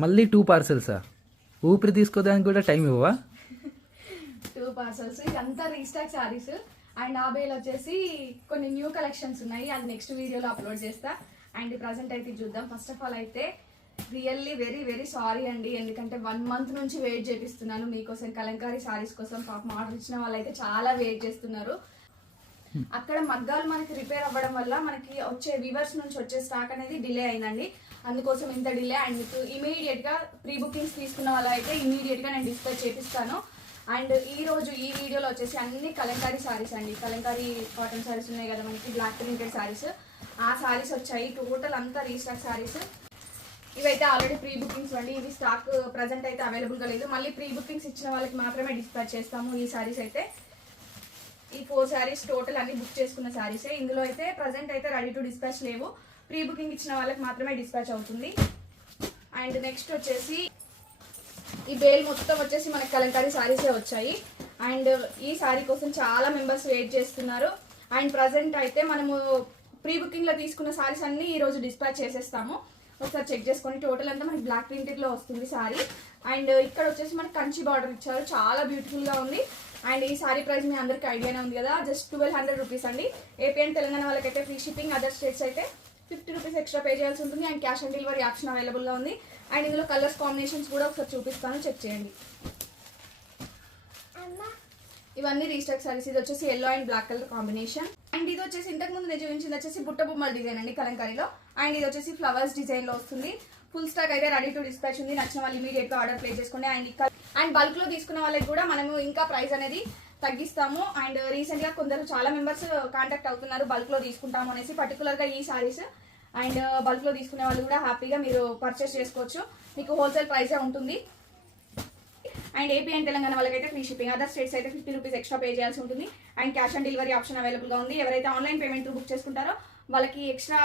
మళ్ళీ 2 పార్సల్సా? ఊపిరి తీసుకోవడానికి కూడా టైం ఇవ్వవా? 2 పార్సల్స్. ఇదంతా రీస్టాక్ శారీస్. అండ్ ఆ బేల్ వచ్చేసి కొన్ని న్యూ కలెక్షన్స్ ఉన్నాయి, అది నెక్స్ట్ వీడియోలో అప్లోడ్ చేస్తా. అండ్ ప్రజెంట్ అయితే చూద్దాం. ఫస్ట్ ఆఫ్ ఆల్ అయితే రియల్లీ వెరీ వెరీ సారీ అండి, ఎందుకంటే 1 మంత్ నుంచి వెయిట్ చేపిస్తున్నాను మీకోసం కలంకారీ శారీస్ కోసం. పాపం ఆర్డర్ ఇచ్చిన వాళ్ళు అయితే చాలా వెయిట్ చేస్తున్నారు. అక్కడ మగ్గాలు మనకి రిపేర్ అవ్వడం వల్ల మనకి వచ్చే వీవర్స్ నుంచి వచ్చే స్టాక్ అనేది డిలే అయిందండి, అందుకోసం ఇంత డిలే. అండ్ మీకు ఇమీడియట్ గా ప్రీ బుకింగ్స్ తీసుకున్న వాళ్ళు అయితే ఇమీడియట్ గా నేను డిస్పాచ్ చేపిస్తాను. అండ్ ఈ రోజు ఈ వీడియోలో వచ్చేసి అన్ని కలంకారీ శారీస్ అండి, కలంకారీ కాటన్ శారీస్ ఉన్నాయి కదా మనకి, బ్లాక్ ప్రింటెడ్ శారీస్, ఆ శారీస్ వచ్చాయి. టోటల్ అంతా రీస్టాక్ శారీస్. ఇవైతే ఆల్రెడీ ప్రీ బుకింగ్స్ అండి, ఇవి స్టాక్ ప్రజెంట్ అయితే అవైలబుల్గా లేదు. మళ్ళీ ప్రీ బుకింగ్స్ ఇచ్చిన వాళ్ళకి మాత్రమే డిస్పాచ్ చేస్తాము ఈ శారీస్ అయితే. ఈ 4 శారీస్ టోటల్ అన్ని బుక్ చేసుకున్న శారీసే. ఇందులో అయితే ప్రజెంట్ అయితే రెడీ టు డిస్పాచ్ లేవు, ప్రీ బుకింగ్ ఇచ్చిన వాళ్ళకి మాత్రమే డిస్పాచ్ అవుతుంది. అండ్ నెక్స్ట్ వచ్చేసి ఈ బేల్ మొత్తం వచ్చేసి మనకి కలంకారీ శారీసే వచ్చాయి. అండ్ ఈ శారీ కోసం చాలా మెంబర్స్ వెయిట్ చేస్తున్నారు. అండ్ ప్రజెంట్ అయితే మనము ప్రీ బుకింగ్లో తీసుకున్న శారీస్ అన్ని ఈరోజు డిస్పాచ్ చేసేస్తాము. ఒకసారి చెక్ చేసుకొని టోటల్ అంతా మనకి బ్లాక్ ప్రింటెడ్లో వస్తుంది శారీ. అండ్ ఇక్కడ వచ్చేసి మనకి కంచి బార్డర్ ఇచ్చారు, చాలా బ్యూటిఫుల్గా ఉంది. అండ్ ఈ సారీ ప్రైస్ మీ అందరికి ఐడియానే ఉంది కదా, జస్ట్ 1200 రూపీస్ అండి. ఏపీ అండ్ తెలంగాణ వాళ్ళకైతే ఫ్రీ షిప్పింగ్, అదర్ స్టేట్స్ అయితే 50 రూపీస్ ఎక్స్ట్రా పే చేయాల్సి ఉంటుంది. And cash on delivery option అవైలబుల్గా ఉంది. అండ్ ఇందులో కలర్స్ కాంబినేషన్స్ కూడా ఒకసారి చూపిస్తాను, చెక్ చేయండి. ఇవన్నీ రీస్టాక్ సారీస్. ఇది వచ్చేసి yellow and black colour combination. And ఇది వచ్చేసి ఇంతకు ముందు నేను చూపించింది వచ్చేసి బుట్ట బొమ్మల డిజైన్ అండి కలంకారీలో. అండ్ ఇది వచ్చేసి ఫ్లవర్స్ డిజైన్ లో వస్తుంది. ఫుల్ స్టాక్ అయితే రెడీ టు డిస్పాచ్ ఉంది, నచ్చిన వాళ్ళు ఇమీడియట్ గా ఆర్డర్ ప్లేస్ చేసుకోండి. అండ్ బల్క్ లో తీసుకున్న వాళ్ళకి కూడా మనము ఇంకా ప్రైస్ అనేది తగ్గిస్తాము. అండ్ రీసెంట్ గా కొందరు చాలా మెంబర్స్ కాంటాక్ట్ అవుతున్నారు బల్క్ లో తీసుకుంటాము అనేసి, పర్టికులర్ గా ఈ సారీస్. అండ్ బల్క్ లో తీసుకునే వాళ్ళు కూడా హ్యాపీగా మీరు పర్చేస్ చేసుకోవచ్చు, మీకు హోల్సేల్ ప్రైసే ఉంటుంది. అండ్ ఏపీ అండ్ తెలంగాణ వాళ్ళకైతే ఫ్రీ షిప్పింగ్, అదర్ స్టేట్స్ అయితే 50 రూపీస్ ఎక్స్ట్రా పే చేయాల్సి ఉంటుంది. And cash on delivery option అవైలబుల్గా ఉంది. ఎవరైతే ఆన్లైన్ పేమెంట్ బుక్ చేసుకుంటారో వాళ్ళకి ఎక్స్ట్రా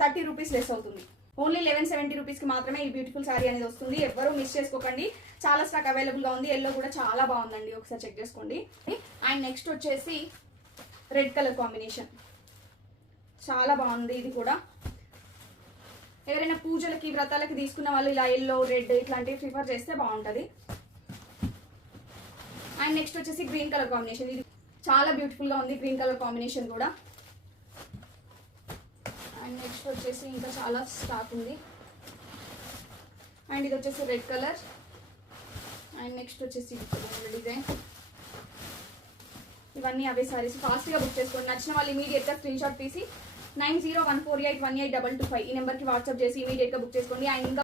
30 రూపీస్ లెస్ అవుతుంది. ఓన్లీ 1170 రూపీస్కి మాత్రమే ఈ బ్యూటిఫుల్ శారీ అనేది వస్తుంది. ఎవరు మిస్ చేసుకోకండి, చాలా స్టాక్ అవైలబుల్గా ఉంది. ఎల్లో కూడా చాలా బాగుందండి, ఒకసారి చెక్ చేసుకోండి. అండ్ నెక్స్ట్ వచ్చేసి రెడ్ కలర్ కాంబినేషన్, చాలా బాగుంది ఇది కూడా. ఎవరైనా పూజలకి వ్రతాలకి తీసుకున్న వాళ్ళు ఇలా ఎల్లో రెడ్ ఇట్లాంటివి ప్రిఫర్ చేస్తే బాగుంటుంది. అండ్ నెక్స్ట్ వచ్చేసి గ్రీన్ కలర్ కాంబినేషన్, ఇది చాలా బ్యూటిఫుల్గా ఉంది గ్రీన్ కలర్ కాంబినేషన్ కూడా. అండ్ నెక్స్ట్ వచ్చేసి ఇంకా చాలా స్టాక్ ఉంది. అండ్ ఇది వచ్చేసి రెడ్ కలర్. అండ్ నెక్స్ట్ వచ్చేసి డిజైన్. ఇవన్నీ అవే సారీస్, ఫాస్ట్గా బుక్ చేసుకోండి. నచ్చిన వాళ్ళు ఇమీడియట్గా స్క్రీన్ షాట్ తీసి 9014818225 ఈ నెంబర్కి వాట్సాప్ చేసి ఇమీడియట్గా బుక్ చేసుకోండి. అండ్ ఇంకా